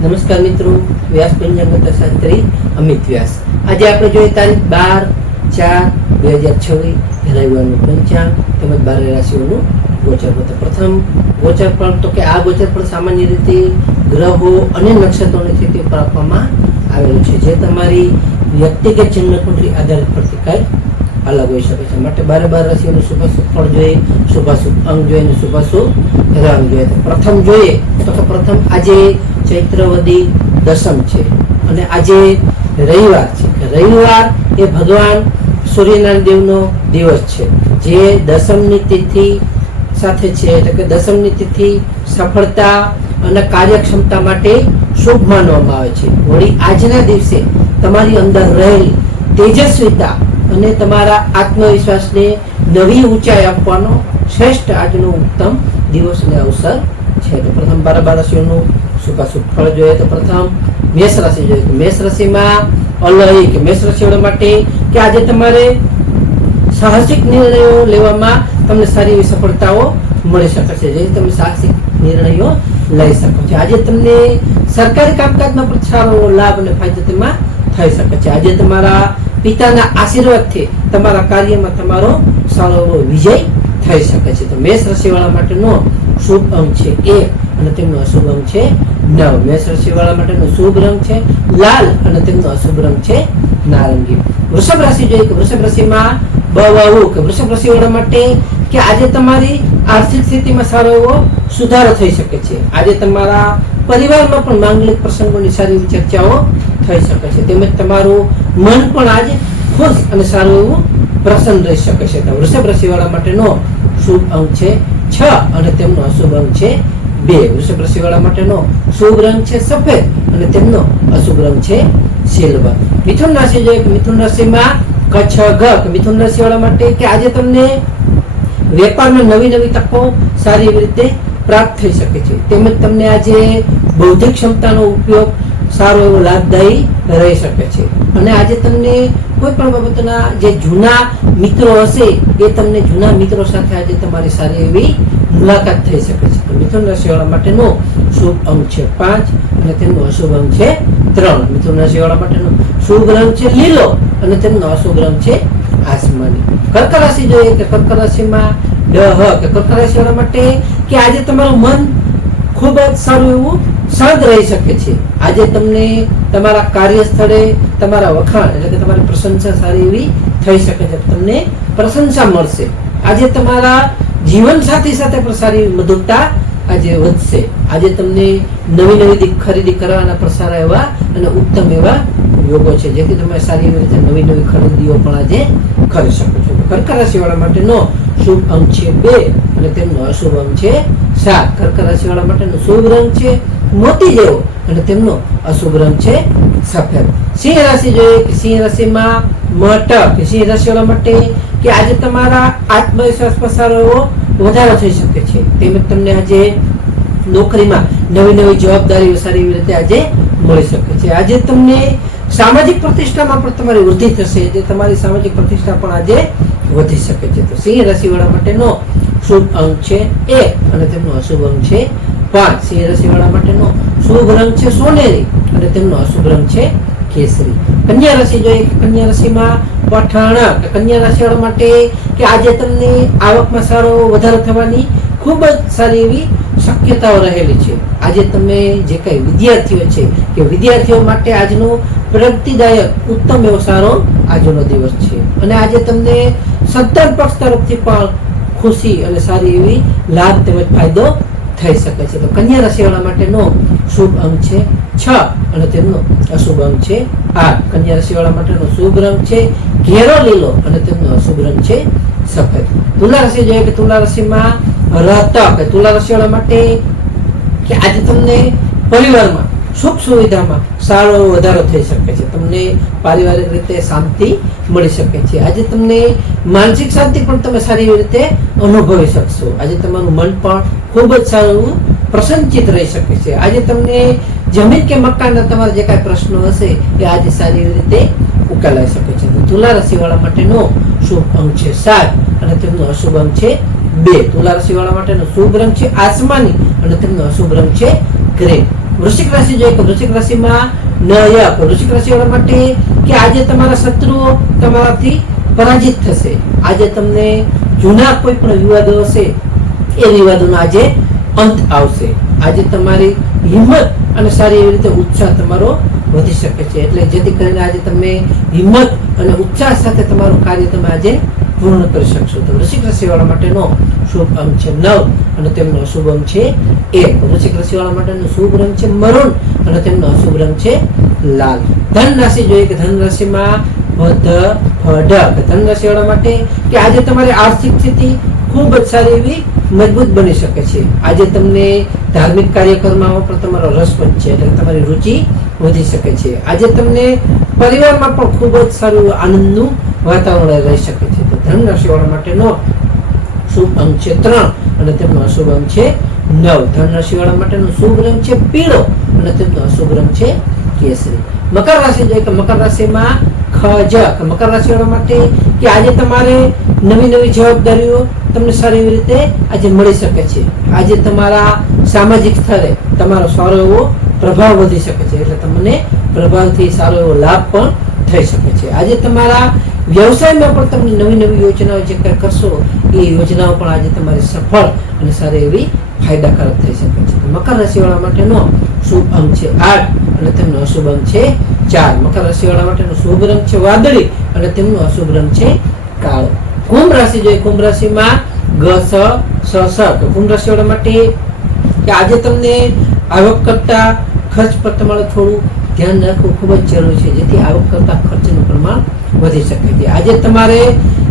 નમસ્કાર મિત્રો, વ્યાસ પંચાંગ શાસ્ત્રી અમિત વ્યાસ. આજે આપણે જોઈએ તારીખ 12/4/2026 રવિવારનું પંચાંગ તેમજ 12 રાશિઓનું ગોચર ફળ. પ્રથમ ગોચર ફળ તો કે આ ગોચર ફળ સામાન્ય રીતે ગ્રહો અને નક્ષત્રોની સ્થિતિ પર આપવામાં આવેલું છે, જે તમારી વ્યક્તિગત જન્મકુંડળી આધારિત પરથી કંઈક અલગ હોઈ શકે છે. માટે 12 રાશિઓનું શુભાશુભ ફળ જોઈએ, શુભાશુભ અંગ જોઈએ અને શુભાશુભ રંગ જોઈએ. તો પ્રથમ જોઈએ તો કે પ્રથમ આજે ચૈત્રવદી દસમ છે અને આજે રવિવાર છે. રવિવાર એ ભગવાન સૂર્યનારાયણ દેવનો દિવસ છે, જે દસમની તિથિ સાથે છે. એટલે કે દસમની તિથિ સફળતા અને કાર્યક્ષમતા માટે શુભ માનવામાં આવે છે. વળી આજના દિવસે તમારી અંદર રહેલી તેજસ્વીતા અને તમારા આત્મવિશ્વાસને નવી ઊંચાઈ આપવાનો શ્રેષ્ઠ આજનો ઉત્તમ દિવસ અને અવસર છે. તો પ્રથમ 12 રાશિઓનું શુભાશુભ ફળ જોઈએ તો પ્રથમ મેષ રાશિ જોઈએ. તો મેષ રાશિમાં અલૌકિક મેષ રાશિવાળા માટે કે આજે તમારે સાહસિક નિર્ણયો લેવામાં તમને સારી એવી સફળતાઓ મળી શકે છે, જે તમે સાહસિક નિર્ણયો લઈ શકો છો. આજે તમને સરકારી કામકાજમાં પણ સારો લાભ અને ફાયદો તેમાં થઈ શકે છે. આજે તમારા પિતાના આશીર્વાદથી તમારા કાર્યમાં તમારો સારો એવો વિજય થઈ શકે છે. તો મેષ રાશિવાળા માટેનો શુભ અંક છે 1 અને તેમનો અશુભ અંક છે 9. મેષ રાશિવાળા માટેનો શુભ રંગ છે લાલ અને તેમનો અશુભ રંગ છે નારંગી. વૃષભ રાશિ જોઈએ કે વૃષભ રાશિમાં કે વૃષભ રાશિવાળા માટે કે આજે તમારી આર્થિક સ્થિતિમાં સારો એવો સુધારો થઈ શકે છે. આજે તમારા પરિવારમાં પણ માંગલિક પ્રસંગોની સારી એવી ચર્ચાઓ થઈ શકે છે. તેમજ તમારું મન પણ આજે ખુશ અને સારું એવું પ્રસન્ન રહી શકે છે. તો વૃષભ રાશિવાળા માટેનો શુભ અંક છે 6 અને તેમનો અશુભ અંક છે 2. વૃષભ રાશિવાળા માટેનો શુભ રંગ છે સફેદ અને તેમનો અશુભ રંગ છે સિલ્વર. મિથુન રાશિ જોઈએ કે મિથુન રાશિમાં મિથુન રાશિવાળા માટે કે આજે તમને વેપારમાં નવી તકો સારી એવી રીતે પ્રાપ્ત થઈ શકે છે. તેમજ તમને આજે બૌદ્ધિક ક્ષમતાનો ઉપયોગ સારો એવો લાભદાયી રહી શકે છે. અને આજે તમને કોઈ પણ બાબતના જે જૂના મિત્રો હશે એ તમને જૂના મિત્રો સાથે આજે તમારી સારી એવી મુલાકાત થઈ શકે છે. તો મિથુન રાશિવાળા માટેનો શુભ અંક છે 5 અને તેમનો અશુભ અંક છે 3. મિથુન રાશિવાળા માટેનો શુભ રંગ છે લીલો અને તેમનો અશુભ રંગ છે આસમાની. કર્ક રાશિ જોઈએ કે કર્ક રાશિમાં કર્ક રાશિવાળા માટે કે આજે તમારું મન ખૂબ જ સારું એવું શાંત રહી શકે છે. આજે તમને તમારા કાર્યસ્થળે તમારા વખાણ એટલે કે તમારી પ્રશંસા સારી એવી થઈ શકે છે. તમને પ્રશંસા મળશે. આજે તમારા જીવન સાથી સાથે પણ સારી એવી મધુરતા આજે વધશે. આજે તમને નવી ખરીદી કરવાના પણ સારા એવા અને ઉત્તમ એવા યોગો છે, જેથી તમે સારી એવી રીતે નવી ખરીદીઓ પણ આજે કરી શકો છો. કર્ક રાશિવાળા માટેનો શુભ અંક છે 2 અને તેમનો અશુભ અંક છે 7. કર્ક રાશિવાળા માટેનો શુભ રંગ છે મોતી જેવો અને તેમનો અશુભ રંગ છે સફેદ. સિંહ રાશિ જોઈએ કે સિંહ રાશિમાં સિંહ રાશિવાળા માટે કે આજે તમારા આત્મવિશ્વાસમાં સારો એવો વધારો થઈ શકે છે. તેમજ તમને આજે નોકરીમાં નવી જવાબદારીઓ સારી એવી રીતે આજે મળી શકે છે. આજે તમને સામાજિક પ્રતિષ્ઠામાં પણ તમારી વૃદ્ધિ થશે, જે તમારી સામાજિક પ્રતિષ્ઠા પણ આજે વધી શકે છે. તો સિંહ રાશિવાળા માટેનો શુભ અંક છે 1 અને તેમનો અશુભ અંક છે 5. સિંહ રાશિવાળા માટેનો શુભ રંગ છે સોનેરી અને તેમનો અશુભ રંગ છે કેસરી. કન્યા રાશિ જોઈએ કે કન્યા રાશિમાં કન્યા રાશિવાળા માટે કે આજે તમને આવકમાં સારો વધારો થવાની ખૂબ જ સારી એવી શક્યતાઓ રહેલી છે. આજે તમે જે કઈ વિદ્યાર્થીઓ છે કે વિદ્યાર્થીઓ માટે આજનો પ્રગતિદાયક ઉત્તમ એવો સારો આજનો દિવસ છે. અને આજે તમને સત્તાર પક્ષ તરફથી પણ ખુશી અને સારી એવી લાભ તેમજ ફાયદો થઈ શકે છે. તો કન્યા રાશિવાળા માટેનો શુભ અંક છે 6 અને તેમનો અશુભ અંક છે 8. કન્યા રાશિવાળા માટેનો શુભ રંગ છે ઘેરો લીલો અને તેમનો અશુભ રંગ છે સફેદ. તુલા રાશિ જોઈએ કે તુલા રાશિમાં તુલા રાશિવાળા માટે કે આજે તમને પરિવારમાં સુખ સુવિધામાં સારો વધારો થઈ શકે છે. તમને પારિવારિક રીતે શાંતિ મળી શકે છે. આજે તમને માનસિક શાંતિ પણ તમે સારી એવી રીતે અનુભવી શકશો. આજે તમારું મન પણ ખૂબ જ સારું પ્રસન્નચિત રહી શકે છે. આજે તમને જમીન કે મકાનના તમારા જે કાંઈ પ્રશ્નો હશે એ આજે સારી એવી રીતે ઉકેલાઈ શકે છે. તુલા રાશિવાળા માટેનો શુભ અંક છે 7 અને તેમનો અશુભ અંક છે 2. તુલા રાશિવાળા માટેનો શુભ રંગ છે આસમાની અને તેમનો અશુભ રંગ છે ગ્રે. વૃશ્ચિક રાશિ જોઈએ કે વૃશ્ચિક રાશિમાં નયક, વૃશ્ચિક રાશિ વાળા માટે કે આજે તમારા શત્રુઓ તમારાથી પરાજિત થશે. આજે તમને જૂના કોઈ પણ વિવાદો હશે એ વિવાદોનો આજે અંત આવશે. આજે તમારી હિંમત અને સારી એવી રીતે ઉત્સાહ તમારો વધી શકે છે. એટલે જેથી કરીને આજે તમે હિંમત અને ઉત્સાહ સાથે તમારું કાર્ય તમે આજે પૂર્ણ કરી શકશો. તો વૃશ્ચિક રાશિ વાળા માટેનો શુભ અંક છે 9 અને તેમનો અશુભ અંક છે 1. વૃશ્ચિક રાશિ વાળા માટેનો શુભ રંગ છે મરૂન અને તેમનો અશુભ રંગ છે લાલ. ધન રાશિ જોઈએ કે ધન રાશિમાં ધન રાશિ વાળા માટે કે આજે તમારી આર્થિક સ્થિતિ ખૂબ જ સારી એવી મજબૂત બની શકે છે. આજે તમને ધાર્મિક કાર્યક્રમમાં પણ તમારો રસ પણ છે એટલે તમારી રુચિ વધી શકે છે. આજે તમને પરિવારમાં પણ ખૂબ જ સારું આનંદનું વાતાવરણ રહી શકે છે. તો ધન રાશિ વાળા માટેનો શુભ અંક છે 3 અને તેમનો અશુભ અંક છે 9. ધન રાશિ વાળા માટેનો શુભ રંગ છે પીળો અને તેમનો અશુભ રંગ છે કેસરી. મકર રાશિ જોઈએ કે મકર રાશિમાં ખજક, મકર રાશિ વાળા માટે કે આજે તમારે નવી જવાબદારીઓ તમને સારી એવી રીતે આજે મળી શકે છે. આજે તમારા સામાજિક સ્તરે તમારો સારો એવો પ્રભાવ વધી શકે છે એટલે તમને પ્રભાવથી સારો એવો લાભ પણ થઈ શકે છે. આજે તમારા વ્યવસાયમાં પણ તમે નવી યોજનાઓ જે કંઈ કરશો એ યોજનાઓ પણ આજે તમારી સફળ અને સારી એવી ફાયદાકારક થઈ શકે છે. મકર રાશિ વાળા માટેનો શુભ અંક છે 8 અને તેમનો અશુભ અંક છે 4. મકર રાશિ વાળા માટેનો શુભ રંગ છે વાદળી અને તેમનો અશુભ રંગ છે કાળો. કુંભ રાશિ જોઈએ, કુંભ રાશિમાં કુંભ રાશિ વાળા માટે કે આજે તમને આવક કરતા ખર્ચ પર તમારે થોડું ધ્યાન રાખવું ખૂબ જ જરૂરી છે જેથી આવક કરતા ખર્ચનું પ્રમાણ વધી શકે છે. આજે તમારે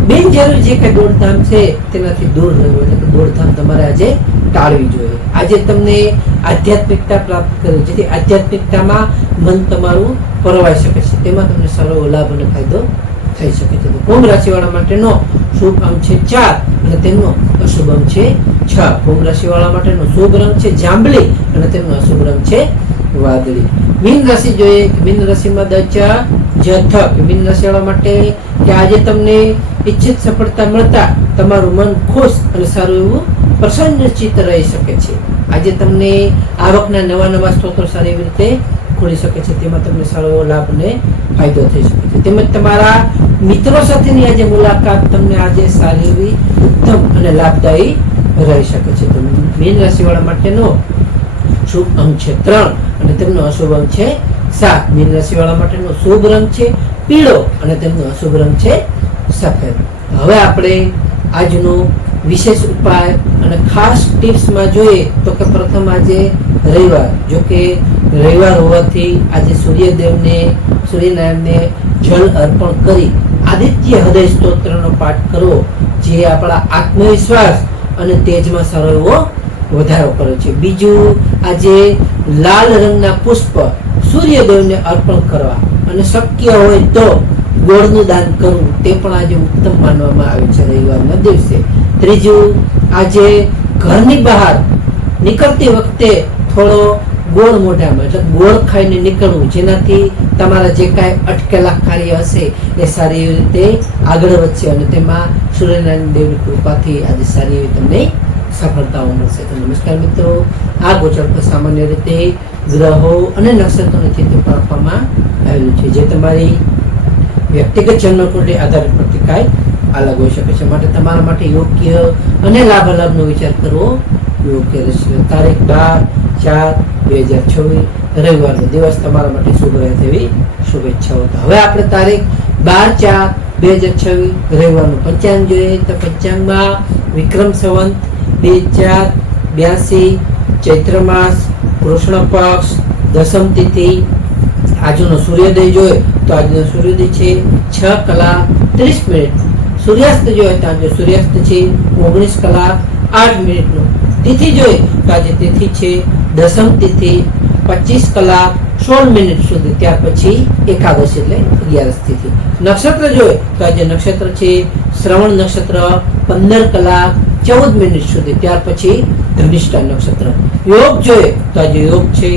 બિનજરૂરી જે કઈ દોડધામ છે તેનાથી દૂર રહેવું એટલે કે દોડધામ તમારે આજે ટાળવી જોઈએ. આજે તમને આધ્યાત્મિકતા પ્રાપ્ત કરવી જેથી આધ્યાત્મિકતામાં મન તમારું પરોવાઈ શકે છે તેમાં તમને સારો લાભ અને ફાયદો થઈ શકે છે. તો કુંભ રાશિ વાળા માટેનો શુભ અંક છે 4 અને તેમનો અશુભ અંક છે 6. કુંભ રાશિ વાળા માટેનો શુભ રંગ છે જાંબલી અને તેમનો અશુભ રંગ છે વાદળી. મીન રાશિ જોઈએ કે મીન રાશિમાં જથક, મીન રાશિ વાળા માટે કે આજે તમને ઈચ્છિત સફળતા મળતા તમારું મન ખુશ અને સારું એવું પ્રસન્નચિત્ત રહી શકે છે. આજે તમને આવકના નવા સ્ત્રોતો સારી એવી રીતે ખુલી શકે છે તેમાં તમને સારો એવો લાભ અને ફાયદો થઈ શકે છે. તેમજ તમારા મિત્રો સાથેની આજે મુલાકાત તમને આજે સારી એવી ઉત્તમ અને લાભદાયી રહી શકે છે. તો મીન રાશિ વાળા માટેનો શુભ અંક છે 3 અને તેમનો અશુભ અંક છે 7. મીન રાશિ વાળા માટેનો શુભ રંગ છે પીળો અને તેમનો અશુભ રંગ છે સફેદ. હવે આપણે આજનો વિશેષ ઉપાય અને ખાસ ટિપ્સમાં જોઈએ તો કે પ્રથમ આજે રવિવાર, જો કે રવિવાર હોવાથી આજે સૂર્યનારાયણને જલ અર્પણ કરી આદિત્ય હૃદય સ્તોત્રનો પાઠ કરવો જે આપણા આત્મવિશ્વાસ અને તેજમાં સારો એવો વધારો કરે છે. બીજું આજે લાલ રંગના પુષ્પ સૂર્યદેવને અર્પણ કરવા અને શક્ય હોય તો ગોળનું દાન કરવું તે પણ આજે ઉત્તમ માનવામાં આવે છે રવિવારના દિવસે. ત્રીજું આજે ઘરની બહાર નીકળતી વખતે થોડો ગોળ મોઢામાં એટલે ગોળ ખાઈને નીકળવું જેનાથી તમારા જે કાંઈ અટકેલા કાર્ય હશે એ સારી એવી રીતે આગળ વધશે અને તેમાં સૂર્યનારાયણ દેવની કૃપાથી આજે સારી એવી તમને સફળતાઓ મળશે. તો નમસ્કાર મિત્રો, આ ગોચર પર સામાન્ય રીતે ગ્રહો અને નક્ષત્રોની સ્થિતિ પર આપવામાં આવેલું છે જે તમારી વ્યક્તિગત જન્મકુંડલી આધારિત પ્રતિકાય અલગ હોઈ શકે છે. માટે તમારા માટે યોગ્ય અને લાભાલાભનો વિચાર કરવો યોગ્ય રહેશે. તારીખ 12/4/2026 રવિવારનો દિવસ તમારા માટે શુભ રહે તેવી શુભેચ્છાઓ. હવે આપણે તારીખ 12/4/2026 રવિવારનું પંચાંગ જોઈએ તો પંચાંગમાં વિક્રમ સંવત 2082 ચૈત્ર માસ કૃષ્ણ પક્ષ દસમ તિથિ. આજનો સૂર્યોદય જોઈએ તો આજનો સૂર્યોદય છે 6:30. સૂર્યાસ્ત જોઈએ તો આજે સૂર્યાસ્ત છે 19:08. તિથિ જોઈએ તો આજે તિથિ છે દસમ તિથિ 25:16 સુધી. ત્યાર પછી એકાદશી એટલે 11 તિથિ. નક્ષત્ર જોઈએ તો આજે નક્ષત્ર છે શ્રવણ નક્ષત્ર 15:14 સુધી. ત્યાર પછી ધનિષ્ઠા નક્ષત્ર. યોગ જોઈએ તો આજે યોગ છે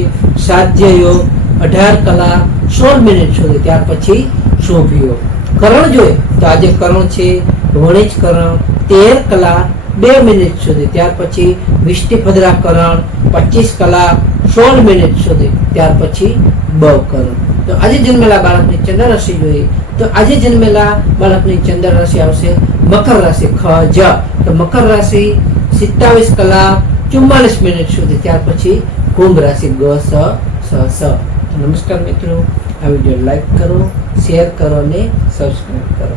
સાધ્ય યોગ 18:16 સુધી. ત્યાર પછી શુભ યોગ. કરણ જોઈએ તો આજે કરણ છે વણિજ કરણ 13:02 સુધી. ત્યાર પછી વિષ્ટિભદ્રા કરણ 25:16 16 મિનિટ સુધી, ત્યાર પછી બ કરો. તો આજે જન્મેલા બાળકની ચંદ્ર રાશિ જોઈએ તો આજે જન્મેલા બાળકની ચંદ્ર રાશિ આવશે મકર રાશિ, ખ જ. તો મકર રાશિ 27 કલાક 44 મિનિટ સુધી, ત્યાર પછી કુંભ રાશિ, ગ સ સ સ. નમસ્કાર મિત્રો, આ વિડીયો લાઈક કરો, શેર કરો અને સબસ્ક્રાઈબ કરો.